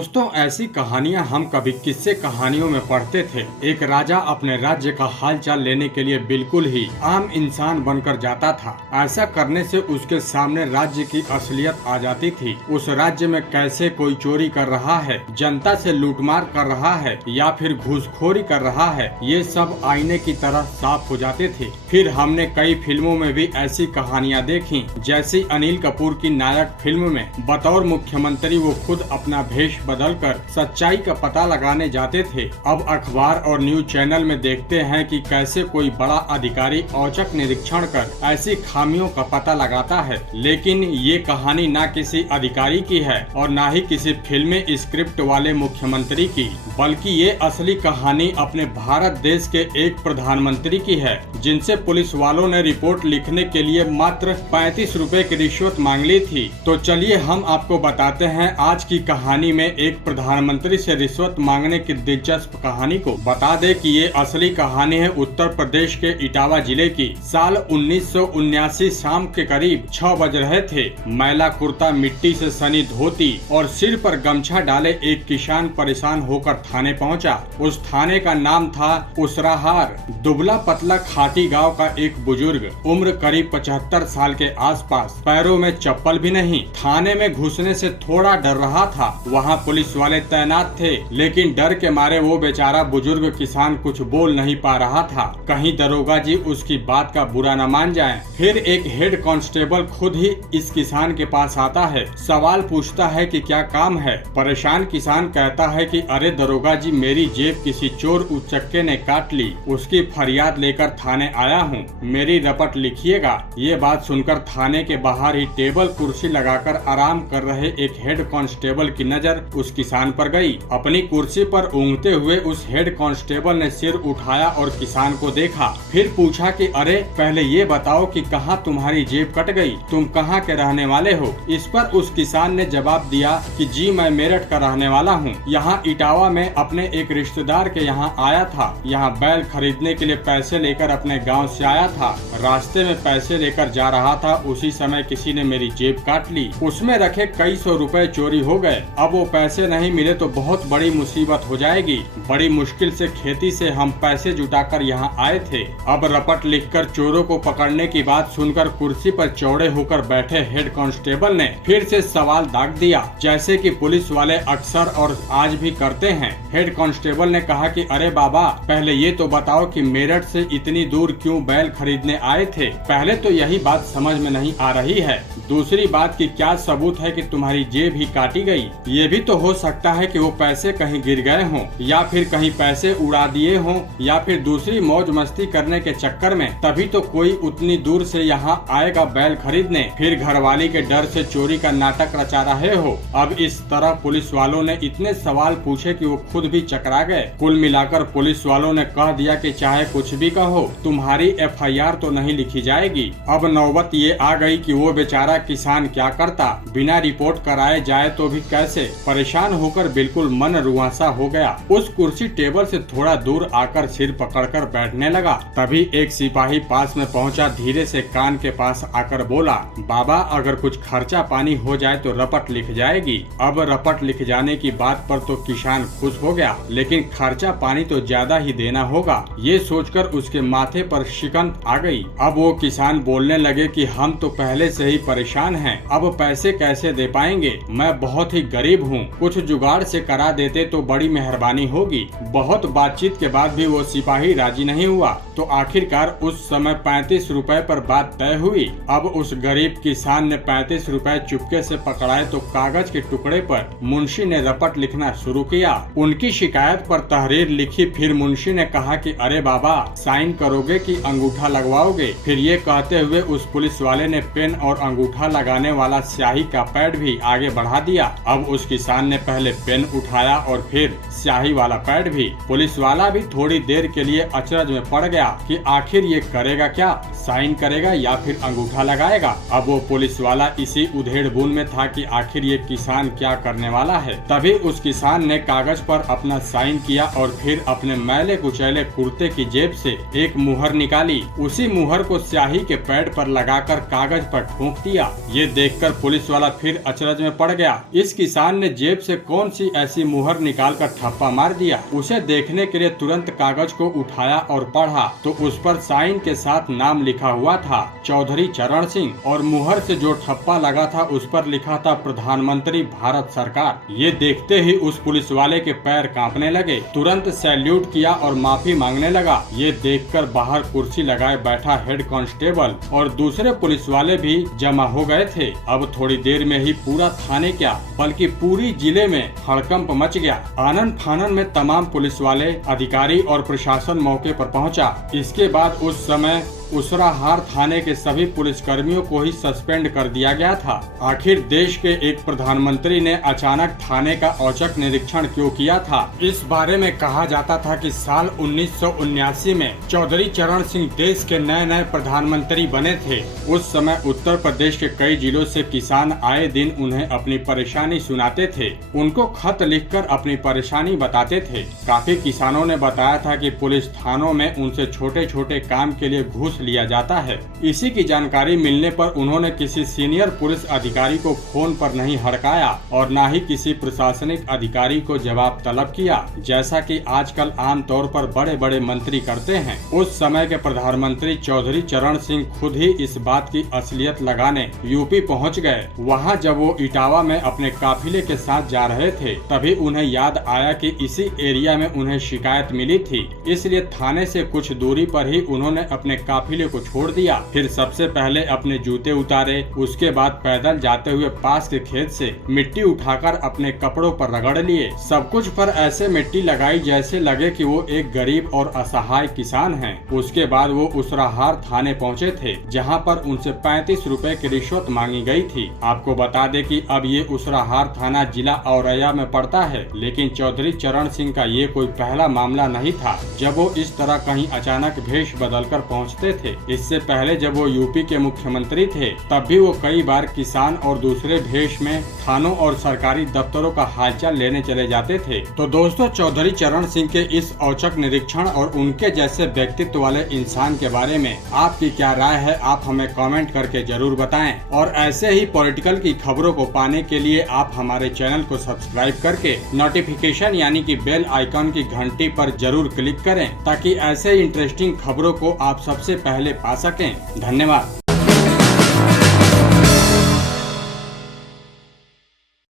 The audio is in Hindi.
दोस्तों, ऐसी कहानियां हम कभी किस्से कहानियों में पढ़ते थे। एक राजा अपने राज्य का हालचाल लेने के लिए बिल्कुल ही आम इंसान बनकर जाता था। ऐसा करने से उसके सामने राज्य की असलियत आ जाती थी। उस राज्य में कैसे कोई चोरी कर रहा है, जनता से लूटमार कर रहा है या फिर घूसखोरी कर रहा है, ये सब आईने की तरह साफ हो जाते थे। फिर हमने कई फिल्मों में भी ऐसी कहानियां देखी, जैसी अनिल कपूर की नायक फिल्म में बतौर मुख्यमंत्री वो खुद अपना भेष बदलकर सच्चाई का पता लगाने जाते थे। अब अखबार और न्यूज चैनल में देखते हैं कि कैसे कोई बड़ा अधिकारी औचक निरीक्षण कर ऐसी खामियों का पता लगाता है। लेकिन ये कहानी ना किसी अधिकारी की है और ना ही किसी फिल्मी स्क्रिप्ट वाले मुख्यमंत्री की, बल्कि ये असली कहानी अपने भारत देश के एक प्रधानमंत्री की है, जिनसे पुलिस वालों ने रिपोर्ट लिखने के लिए मात्र 35 रुपए की रिश्वत मांग ली थी। तो चलिए हम आपको बताते हैं आज की कहानी में एक प्रधानमंत्री से रिश्वत मांगने की दिलचस्प कहानी को। बता दे कि ये असली कहानी है उत्तर प्रदेश के इटावा जिले की। साल 1979 शाम के करीब 6 बज रहे थे। मैला कुर्ता, मिट्टी से सनी धोती और सिर पर गमछा डाले एक किसान परेशान होकर थाने पहुंचा। उस थाने का नाम था उसराहार। दुबला पतला खाटी गांव का एक बुजुर्ग, उम्र करीब 75 साल के आसपास, पैरों में चप्पल भी नहीं, थाने में घुसने से थोड़ा डर रहा था। वहाँ पुलिस वाले तैनात थे, लेकिन डर के मारे वो बेचारा बुजुर्ग किसान कुछ बोल नहीं पा रहा था। कहीं दरोगा जी उसकी बात का बुरा न मान जाएं। फिर एक हेड कांस्टेबल खुद ही इस किसान के पास आता है, सवाल पूछता है कि क्या काम है। परेशान किसान कहता है कि अरे दरोगा जी, मेरी जेब किसी चोर उचक्के ने काट ली, उसकी फरियाद लेकर थाने आया हूँ, मेरी रपट लिखिएगा। ये बात सुनकर थाने के बाहर ही टेबल कुर्सी लगाकर आराम कर रहे एक हेड कांस्टेबल की नजर उस किसान पर गई। अपनी कुर्सी पर ऊँघते हुए उस हेड कांस्टेबल ने सिर उठाया और किसान को देखा। फिर पूछा कि अरे पहले ये बताओ कि कहाँ तुम्हारी जेब कट गई, तुम कहाँ के रहने वाले हो। इस पर उस किसान ने जवाब दिया कि जी मैं मेरठ का रहने वाला हूँ, यहाँ इटावा में अपने एक रिश्तेदार के यहाँ आया था। यहाँ बैल खरीदने के लिए पैसे लेकर अपने गाँव से आया था। रास्ते में पैसे लेकर जा रहा था, उसी समय किसी ने मेरी जेब काट ली, उसमें रखे कई सौ रुपए चोरी हो गए। अब वो पैसे नहीं मिले तो बहुत बड़ी मुसीबत हो जाएगी। बड़ी मुश्किल से खेती से हम पैसे जुटाकर यहाँ आए थे। अब रपट लिखकर चोरों को पकड़ने की बात सुनकर कुर्सी पर चौड़े होकर बैठे हेड कांस्टेबल ने फिर से सवाल दाग दिया, जैसे कि पुलिस वाले अक्सर और आज भी करते हैं। हेड कांस्टेबल ने कहा कि अरे बाबा, पहले ये तो बताओ कि मेरठ से इतनी दूर क्यों बैल खरीदने आए थे। पहले तो यही बात समझ में नहीं आ रही है। दूसरी बात की क्या सबूत है कि तुम्हारी जेब ही काटी गई। ये भी तो हो सकता है कि वो पैसे कहीं गिर गए हों, या फिर कहीं पैसे उड़ा दिए हों, या फिर दूसरी मौज मस्ती करने के चक्कर में तभी तो कोई उतनी दूर से यहाँ आएगा बैल खरीदने। फिर घरवाली के डर से चोरी का नाटक रचा रहे हो। अब इस तरह पुलिस वालों ने इतने सवाल पूछे कि वो खुद भी चकरा गए। कुल मिलाकर पुलिस वालों ने कह दिया कि चाहे कुछ भी कहो, तुम्हारी FIR तो नहीं लिखी जाएगी। अब नौबत ये आ गई कि वो बेचारा किसान क्या करता, बिना रिपोर्ट कराए जाए तो भी कैसे। परेशान होकर बिल्कुल मन रुआंसा हो गया। उस कुर्सी टेबल से थोड़ा दूर आकर सिर पकड़कर बैठने लगा। तभी एक सिपाही पास में पहुंचा, धीरे से कान के पास आकर बोला, बाबा अगर कुछ खर्चा पानी हो जाए तो रपट लिख जाएगी। अब रपट लिख जाने की बात पर तो किसान खुश हो गया, लेकिन खर्चा पानी तो ज्यादा ही देना होगा। ये सोचकर उसके माथे पर शिकन आ गई। अब वो किसान बोलने लगे कि हम तो पहले से ही परेशान हैं, अब पैसे कैसे दे पाएंगे, मैं बहुत ही गरीब हूँ, कुछ जुगाड़ से करा देते तो बड़ी मेहरबानी होगी। बहुत बातचीत के बाद भी वो सिपाही राजी नहीं हुआ, तो आखिरकार उस समय 35 रुपए पर बात तय हुई। अब उस गरीब किसान ने 35 रुपए चुपके से पकड़ाए तो कागज के टुकड़े पर मुंशी ने रपट लिखना शुरू किया। उनकी शिकायत पर तहरीर लिखी। फिर मुंशी ने कहा कि अरे बाबा, साइन करोगे कि अंगूठा लगवाओगे। फिर ये कहते हुए उस पुलिस वाले ने पेन और अंगूठा लगाने वाला स्याही का पैड भी आगे बढ़ा दिया। अब उस किसान ने पहले पेन उठाया और फिर स्याही वाला पैड भी। पुलिस वाला भी थोड़ी देर के लिए अचरज में पड़ गया कि आखिर ये करेगा क्या, साइन करेगा या फिर अंगूठा लगाएगा। अब वो पुलिस वाला इसी उधेड़-बुन में था कि आखिर ये किसान क्या करने वाला है। तभी उस किसान ने कागज पर अपना साइन किया और फिर अपने मैले कुचैले कुर्ते की जेब से एक मुहर निकाली। उसी मुहर को स्याही के पैड पर लगाकर कागज पर ठोक दिया। ये देखकर पुलिस वाला फिर अचरज में पड़ गया। इस किसान ने जेब जेब से कौन सी ऐसी मुहर निकालकर ठप्पा मार दिया। उसे देखने के लिए तुरंत कागज को उठाया और पढ़ा तो उस पर साइन के साथ नाम लिखा हुआ था चौधरी चरण सिंह, और मुहर से जो ठप्पा लगा था उस पर लिखा था प्रधानमंत्री भारत सरकार। ये देखते ही उस पुलिस वाले के पैर कांपने लगे, तुरंत सैल्यूट किया और माफी मांगने लगा। ये देखकर बाहर कुर्सी लगाए बैठा हेड कांस्टेबल और दूसरे पुलिस वाले भी जमा हो गए थे। अब थोड़ी देर में ही पूरा थाने क्या बल्कि पूरी जिले में हड़कंप मच गया। आनन फानन में तमाम पुलिस वाले, अधिकारी और प्रशासन मौके पर पहुंचा। इसके बाद उस समय उसराहार थाने के सभी पुलिसकर्मियों को ही सस्पेंड कर दिया गया था। आखिर देश के एक प्रधानमंत्री ने अचानक थाने का औचक निरीक्षण क्यों किया था? इस बारे में कहा जाता था कि साल 1979 में चौधरी चरण सिंह देश के नए प्रधानमंत्री बने थे। उस समय उत्तर प्रदेश के कई जिलों से किसान आए दिन उन्हें अपनी परेशानी सुनाते थे, उनको खत लिखकर अपनी परेशानी बताते थे। काफी किसानों ने बताया था कि पुलिस थानों में उनसे छोटे छोटे काम के लिए घूस लिया जाता है। इसी की जानकारी मिलने पर उन्होंने किसी सीनियर पुलिस अधिकारी को फोन पर नहीं हड़काया और न ही किसी प्रशासनिक अधिकारी को जवाब तलब किया, जैसा कि आजकल आमतौर पर बड़े बड़े मंत्री करते हैं। उस समय के प्रधानमंत्री चौधरी चरण सिंह खुद ही इस बात की असलियत लगाने यूपी पहुंच गए। वहां जब वो इटावा में अपने काफिले के साथ जा रहे थे तभी उन्हें याद आया कि इसी एरिया में उन्हें शिकायत मिली थी, इसलिए थाने से कुछ दूरी पर ही उन्होंने अपने काफिले को छोड़ दिया। फिर सबसे पहले अपने जूते उतारे, उसके बाद पैदल जाते हुए पास के खेत से मिट्टी उठाकर अपने कपड़ों पर रगड़ लिए। सब कुछ पर ऐसे मिट्टी लगाई जैसे लगे कि वो एक गरीब और असहाय किसान हैं। उसके बाद वो उसराहार थाने पहुंचे थे, जहां पर उनसे 35 रुपए की रिश्वत मांगी गई थी। आपको बता दें कि अब ये उसराहार थाना जिला औरैया में पड़ता है, लेकिन चौधरी चरण सिंह का ये कोई पहला मामला नहीं था जब वो इस तरह कहीं अचानक भेष बदलकर पहुंचते थे। इससे पहले जब वो यूपी के मुख्यमंत्री थे तब भी वो कई बार किसान और दूसरे भेष में थानों और सरकारी दफ्तरों का हालचाल लेने चले जाते थे। तो दोस्तों, चौधरी चरण सिंह के इस औचक निरीक्षण और उनके जैसे व्यक्तित्व वाले इंसान के बारे में आपकी क्या राय है, आप हमें कमेंट करके जरूर बताएं। और ऐसे ही पॉलिटिकल की खबरों को पाने के लिए आप हमारे चैनल को सब्सक्राइब करके नोटिफिकेशन यानी कि बेल आइकॉन की घंटी पर जरूर क्लिक करें, ताकि ऐसे इंटरेस्टिंग खबरों को आप सबसे पहले पा सकें। धन्यवाद।